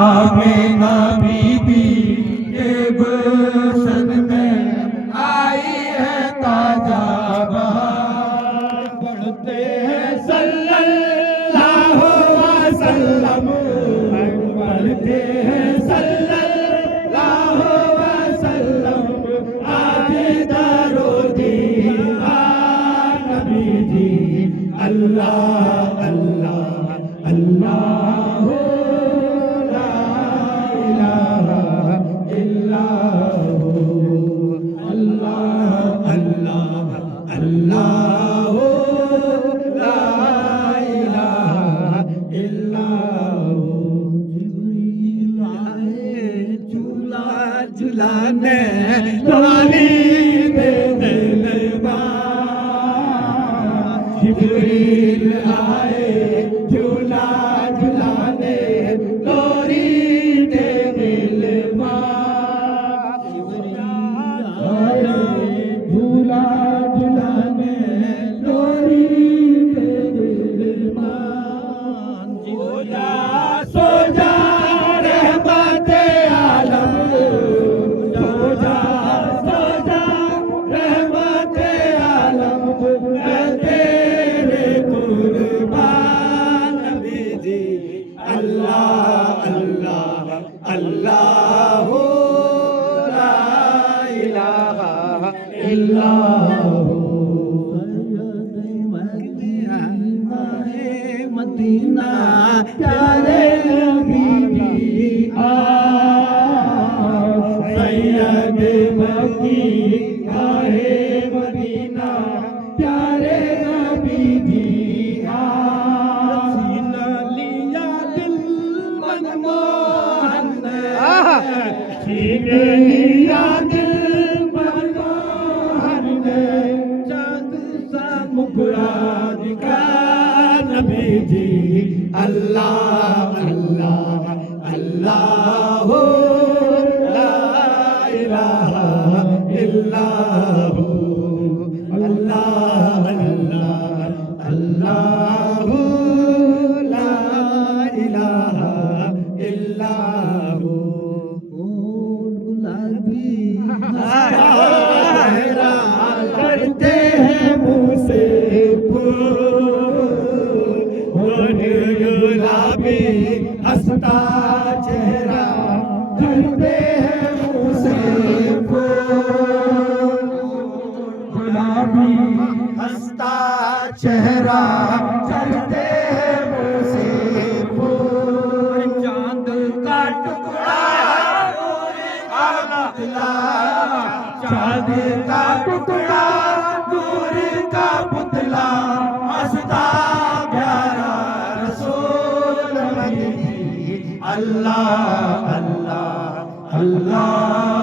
Amina बीबी के गुलशन में आई है ताजा बहार। पढ़ते हैं सल्लल्लाहु अलैहि वसल्लम, पढ़ते हैं सल्लल्लाहु अलैहि वसल्लम, आज दरूदी नबी जी। अल्लाह अल्लाह अल्लाह ला इलाहा इल्लल्लाह, अल्लाह अल्लाह अल्लाह ला इलाहा इल्लल्लाह। जिब्रील आए झूला झुलाने वाली दे दिलवा, जिब्रील आए झूला झुलाने लोरी दे दिलवा। जिब्रील आए झूला झुलाने लोरी दे दिलवा। सो जा रहमते आलम, सो जा रहमते आलम, मैं तेरे कुर्बान नबी जी। अल्लाह अल्लाह अल्लाह ला इलाहा इल्लल्लाह। मदीना प्यारे बीबी आ, सैयद मकी आए मदीना प्यारे नबी जी आ। छीन लिया दिल मनमोहन ने, छीन लिया दिल मनमोहन ने, चांद सा मुखड़ा दिखा नबी जी। अल्लाह अल्लाह अल्लाह ला इलाहा इल्लल्लाह, अल्लाह अल्लाह अल्लाह ला इलाहा इल्लल्लाह। गुलाबी चेहरा करते हैं मुँह से गुलाबी हंसता चेहरा करते हैं मुँह से गुलाबी हंसता चेहरा करते हैं मुँह से फूल। चांद का टुकड़ा पुतला, चांद का टुकड़ा दूर का पुतला, हंसता प्यारा रसूल नबी। अल्लाह अल्लाह अल्लाह